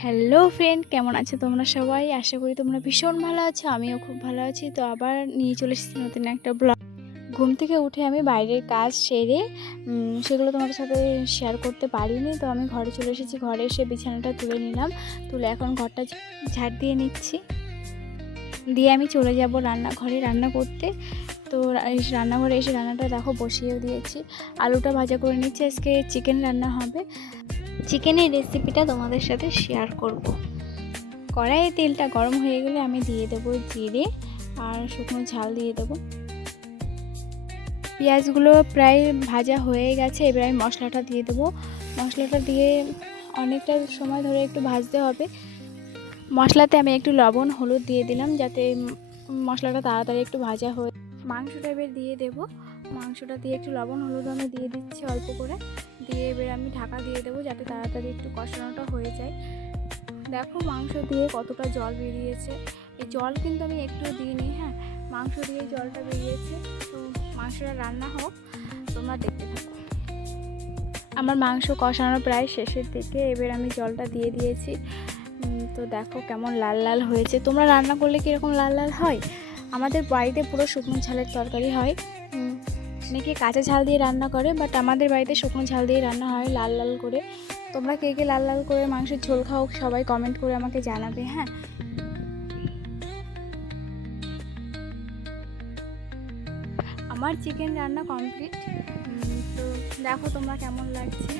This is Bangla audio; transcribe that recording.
হ্যালো ফ্রেন্ড, কেমন আছো তোমরা সবাই? আশা করি তোমরা ভীষণ ভালো আছো। আমিও খুব ভালো আছি। তো আবার নিয়ে চলে এসেছি নতুন একটা ব্লগ। ঘুম থেকে উঠে আমি বাইরের কাজ সেরে সেগুলো তোমাদের সাথে শেয়ার করতে পারিনি। তো আমি ঘরে চলে এসেছি। ঘরে এসে বিছানাটা তুলে নিলাম। তুলে এখন ঘরটা ঝাড় দিয়ে নিচ্ছি। দিয়ে আমি চলে যাব রান্নাঘরে রান্না করতে। তো রান্নাঘরে এসে রান্নাটা দেখো বসিয়েও দিয়েছি। আলুটা ভাজা করে নিচ্ছি। আজকে চিকেন রান্না হবে। চিকেনের রেসিপিটা তোমাদের সাথে শেয়ার করব। কড়াইয়ে তেলটা গরম হয়ে গেলে আমি দিয়ে দেবো জিরে আর শুকনো ঝাল দিয়ে দেবো। পেঁয়াজগুলো প্রায় ভাজা হয়ে গেছে। এবার আমি মশলাটা দিয়ে দেবো। মশলাটা দিয়ে অনেকটা সময় ধরে একটু ভাজতে হবে। মশলাতে আমি একটু লবণ হলুদ দিয়ে দিলাম যাতে মশলাটা তাড়াতাড়ি একটু ভাজা হয়ে। মাংসটা এবার দিয়ে দেবো। মাংসটা দিয়ে একটু লবণ হলুদ আমি দিয়ে দিচ্ছি অল্প করে। দিয়ে এবার আমি ঢাকা দিয়ে দেবো যাতে তাড়াতাড়ি একটু কষানোটা হয়ে যায়। দেখো মাংস দিয়ে কতটা জল বেরিয়েছে। এই জল কিন্তু আমি একটু দিইনি, হ্যাঁ, মাংস দিয়ে জলটা বেরিয়েছে। তো মাংসটা রান্না হোক, তোমরা দেখতে থাকো। আমার মাংস কষানো প্রায় শেষের দিকে। এবার আমি জলটা দিয়ে দিয়েছি। তো দেখো কেমন লাল লাল হয়েছে। তোমরা রান্না করলে কীরকম লাল লাল হয়? আমাদের বাড়িতে পুরো শুকনো ঝালের তরকারি হয়। অনেকে কাঁচা ঝাল দিয়ে রান্না করে, বাট আমাদের বাড়িতে শুকনো ঝাল দিয়ে রান্না হয় লাল লাল করে। তোমরা কে কে লাল লাল করে মাংসের ঝোল খাও সবাই কমেন্ট করে আমাকে জানাবে, হ্যাঁ। আমার চিকেন রান্না কমপ্লিট। তো দেখো তোমরা কেমন লাগছে।